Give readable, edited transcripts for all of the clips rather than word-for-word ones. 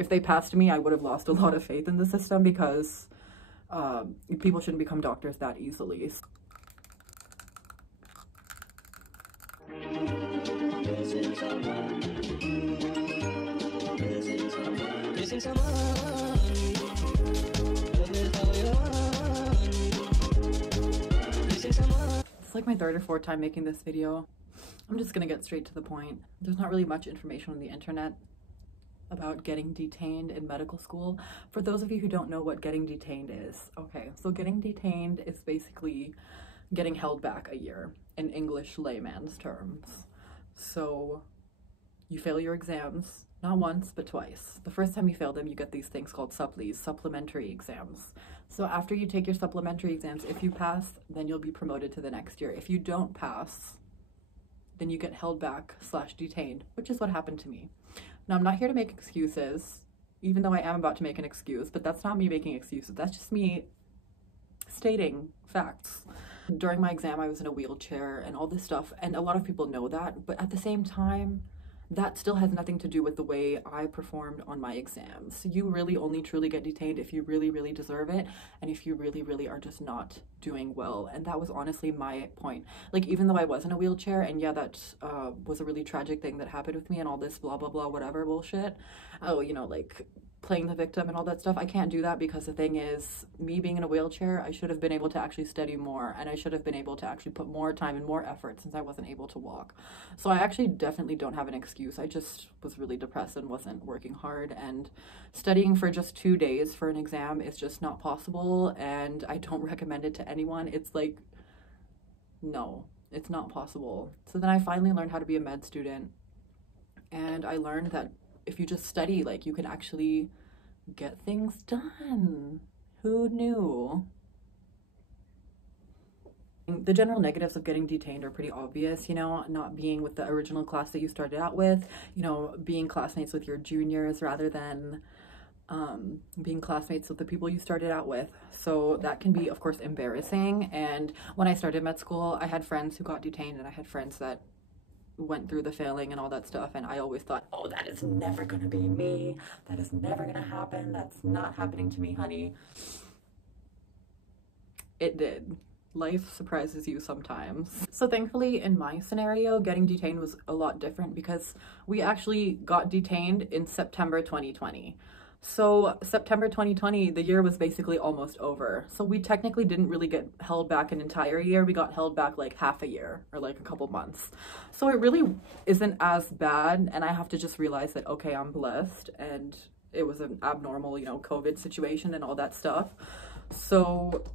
if they passed me, I would have lost a lot of faith in the system, because people shouldn't become doctors that easily. It's like my third or fourth time making this video. I'm just gonna get straight to the point. There's not really much information on the internet about getting detained in medical school. For those of you who don't know what getting detained is, okay, so getting detained is basically getting held back a year in English layman's terms. So you fail your exams, not once, but twice. The first time you fail them, you get these things called supplies, supplementary exams. So after you take your supplementary exams, if you pass, then you'll be promoted to the next year. If you don't pass, then you get held back / detained, which is what happened to me. Now, I'm not here to make excuses, even though I am about to make an excuse, but that's not me making excuses. That's just me stating facts. During my exam, I was in a wheelchair and all this stuff, and a lot of people know that, but at the same time, that still has nothing to do with the way I performed on my exams. You really only truly get detained if you really, really deserve it, and if you really, really are just not doing well. And that was honestly my point. Like, even though I was in a wheelchair, and yeah, that was a really tragic thing that happened with me and all this blah, blah, blah, whatever bullshit. Oh, you know, like playing the victim and all that stuff. I can't do that, because the thing is, me being in a wheelchair, I should have been able to actually study more, and I should have been able to actually put more time and more effort, since I wasn't able to walk. So I actually definitely don't have an excuse. I just was really depressed and wasn't working hard, and studying for just 2 days for an exam is just not possible, and I don't recommend it to anyone. It's like, no, it's not possible. So then I finally learned how to be a med student, and I learned that if you just study, like, you can actually get things done. Who knew? The general negatives of getting detained are pretty obvious, you know, not being with the original class that you started out with, you know, being classmates with your juniors rather than being classmates with the people you started out with. So that can be, of course, embarrassing. And when I started med school, I had friends who got detained, and I had friends that went through the failing and all that stuff, and I always thought, oh, that is never gonna be me, that is never gonna happen, that's not happening to me, honey. It did. Life surprises you sometimes. So thankfully, in my scenario, getting detained was a lot different, because we actually got detained in September 2020. So September 2020, the year was basically almost over. So we technically didn't really get held back an entire year. We got held back like half a year, or like a couple months. So it really isn't as bad. And I have to just realize that, okay, I'm blessed, and it was an abnormal, you know, COVID situation and all that stuff. So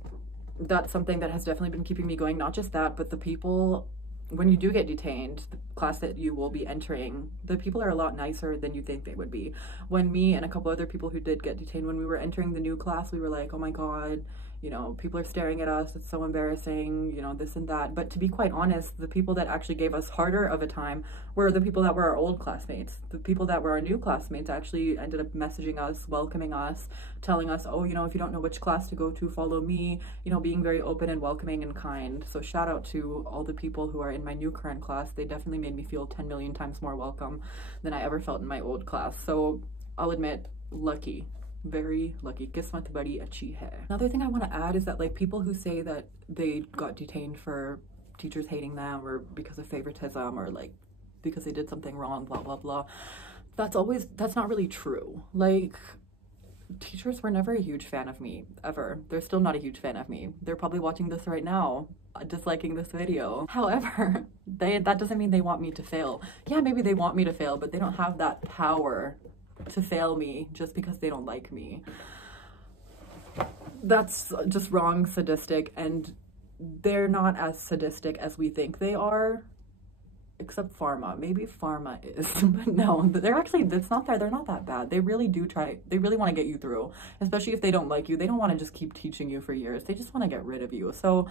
that's something that has definitely been keeping me going. Not just that, but the people, when you do get detained, the class that you will be entering, the people are a lot nicer than you think they would be. When me and a couple other people who did get detained, when we were entering the new class, we were like, oh my God, you know, people are staring at us, it's so embarrassing, you know, this and that. But to be quite honest, the people that actually gave us harder of a time were the people that were our old classmates. The people that were our new classmates actually ended up messaging us, welcoming us, telling us, oh, you know, if you don't know which class to go to, follow me, you know, being very open and welcoming and kind. So shout out to all the people who are in my new current class. They definitely made me feel 10 million times more welcome than I ever felt in my old class. So I'll admit, lucky. Very lucky. Kismat badi achi hai. Another thing I want to add is that, like, people who say that they got detained for teachers hating them, or because of favoritism, or like because they did something wrong, blah blah blah, that's not really true. Like, teachers were never a huge fan of me, ever. They're still not a huge fan of me. They're probably watching this right now, disliking this video. However, that doesn't mean they want me to fail. Yeah, maybe they want me to fail, but they don't have that power to fail me just because they don't like me. That's just wrong, sadistic, and they're not as sadistic as we think they are, except pharma. Maybe pharma is, but no, they're actually, it's not that, they're not that bad. They really do try, they really want to get you through, especially if they don't like you. They don't want to just keep teaching you for years. They just want to get rid of you. So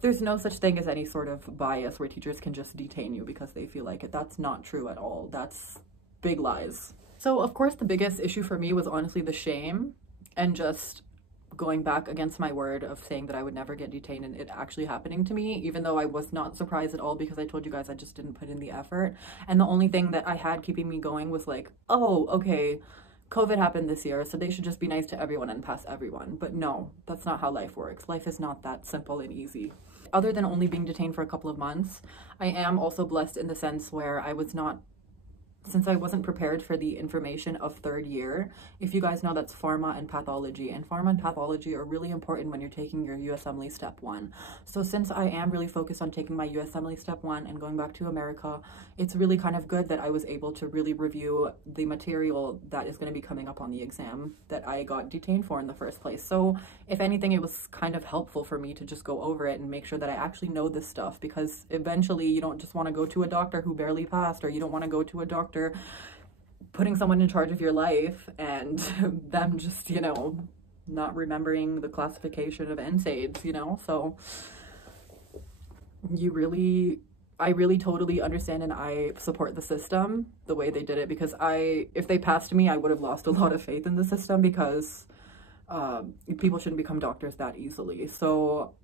there's no such thing as any sort of bias where teachers can just detain you because they feel like it. That's not true at all. That's big lies. So of course the biggest issue for me was honestly the shame, and just going back against my word of saying that I would never get detained, and it actually happening to me, even though I was not surprised at all, because I told you guys I just didn't put in the effort. And the only thing that I had keeping me going was like, oh, okay, COVID happened this year, so they should just be nice to everyone and pass everyone. But no, that's not how life works. Life is not that simple and easy. Other than only being detained for a couple of months, I am also blessed in the sense where since I wasn't prepared for the information of third year. If you guys know, that's pharma and pathology, and pharma and pathology are really important when you're taking your USMLE Step 1. So since I am really focused on taking my USMLE Step 1 and going back to America, it's really kind of good that I was able to really review the material that is going to be coming up on the exam that I got detained for in the first place. So if anything, it was kind of helpful for me to just go over it and make sure that I actually know this stuff, because eventually you don't just want to go to a doctor who barely passed, or you don't want to go to a doctor putting someone in charge of your life and them just, you know, not remembering the classification of NSAIDs, you know. So I really totally understand, and I support the system the way they did it, because if they passed me, I would have lost a lot of faith in the system, because people shouldn't become doctors that easily. So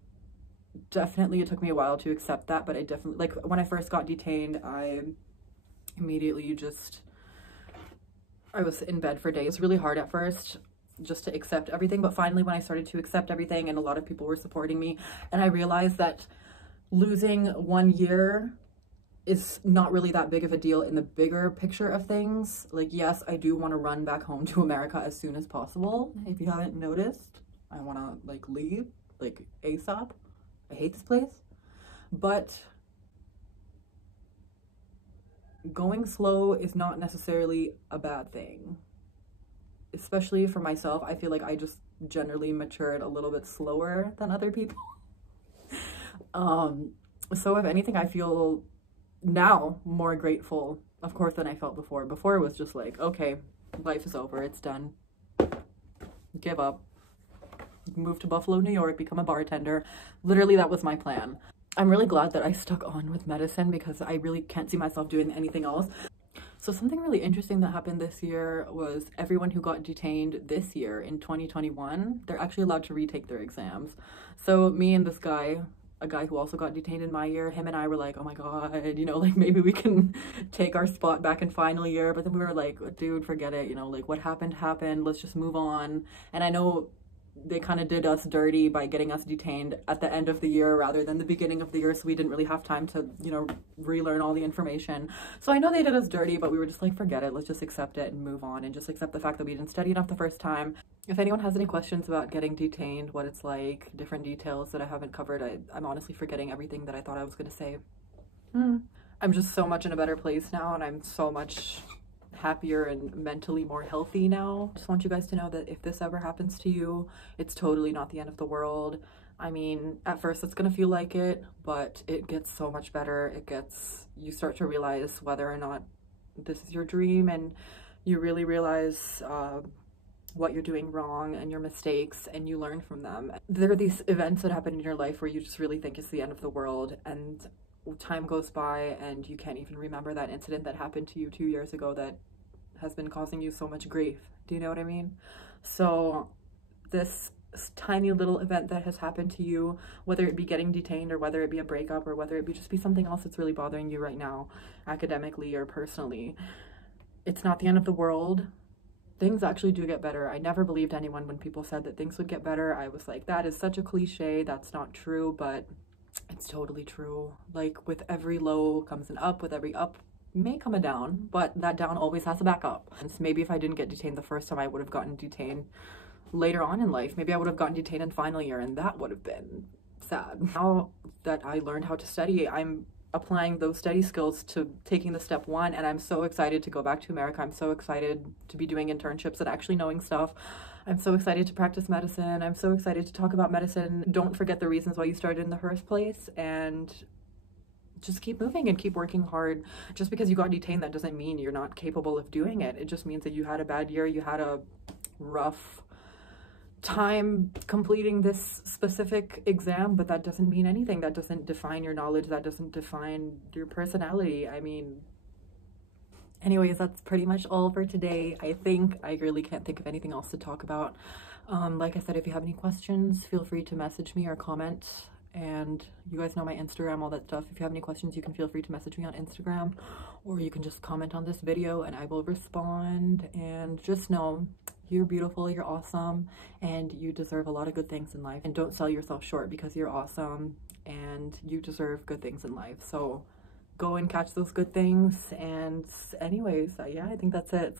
definitely it took me a while to accept that, but I definitely, like, when I first got detained, I immediately I was in bed for days. Really hard at first just to accept everything, but finally when I started to accept everything and a lot of people were supporting me, and I realized that losing 1 year is not really that big of a deal in the bigger picture of things. Like, yes, I do want to run back home to America as soon as possible. If you haven't noticed, I want to like leave like ASAP. I hate this place, but going slow is not necessarily a bad thing. Especially for myself, I feel like I just generally matured a little bit slower than other people. So if anything, I feel now more grateful, of course, than I felt before. Before it was just like, okay, life is over, it's done. Give up. Move to Buffalo, New York, become a bartender. Literally, that was my plan. I'm really glad that I stuck on with medicine, because I really can't see myself doing anything else. So something really interesting that happened this year was everyone who got detained this year in 2021, they're actually allowed to retake their exams. So me and this guy, a guy who also got detained in my year, him and I were like, oh my god, you know, like maybe we can take our spot back in final year. But then we were like, dude, forget it, you know, like what happened happened, let's just move on. And I know they kind of did us dirty by getting us detained at the end of the year rather than the beginning of the year, so we didn't really have time to, you know, relearn all the information. So I know they did us dirty, but we were just like, forget it, let's just accept it and move on, and just accept the fact that we didn't study enough the first time. If anyone has any questions about getting detained, what it's like, different details that I haven't covered, I'm honestly forgetting everything that I thought I was going to say. I'm just so much in a better place now, and I'm so much happier and mentally more healthy now. Just want you guys to know that if this ever happens to you, it's totally not the end of the world. I mean, at first it's gonna feel like it, but it gets so much better. You start to realize whether or not this is your dream, and you really realize what you're doing wrong and your mistakes, and you learn from them. There are these events that happen in your life where you just really think it's the end of the world, and time goes by and you can't even remember that incident that happened to you 2 years ago that has been causing you so much grief. Do you know what I mean? So this tiny little event that has happened to you, whether it be getting detained or whether it be a breakup or whether it be just be something else that's really bothering you right now, academically or personally, it's not the end of the world. Things actually do get better. I never believed anyone when people said that things would get better. I was like, that is such a cliche, that's not true, but it's totally true. Like, with every low comes an up, with every up may come a down, but that down always has a backup. And so maybe if I didn't get detained the first time, I would have gotten detained later on in life. Maybe I would have gotten detained in final year, and that would have been sad. Now that I learned how to study, I'm applying those study skills to taking the step 1, and I'm so excited to go back to America. I'm so excited to be doing internships and actually knowing stuff. I'm so excited to practice medicine. I'm so excited to talk about medicine. Don't forget the reasons why you started in the first place, and just keep moving and keep working hard. Just because you got detained, that doesn't mean you're not capable of doing it. It just means that you had a bad year, you had a rough time completing this specific exam, but that doesn't mean anything. That doesn't define your knowledge, that doesn't define your personality. I mean, anyways, that's pretty much all for today. I really can't think of anything else to talk about. Like I said, if you have any questions, feel free to message me or comment, And you guys know my Instagram, all that stuff. If you have any questions, you can feel free to message me on Instagram, or you can just comment on this video and I will respond. And just know you're beautiful, you're awesome, and you deserve a lot of good things in life. And don't sell yourself short, because you're awesome and you deserve good things in life. So go and catch those good things. And anyways, yeah, I think that's it.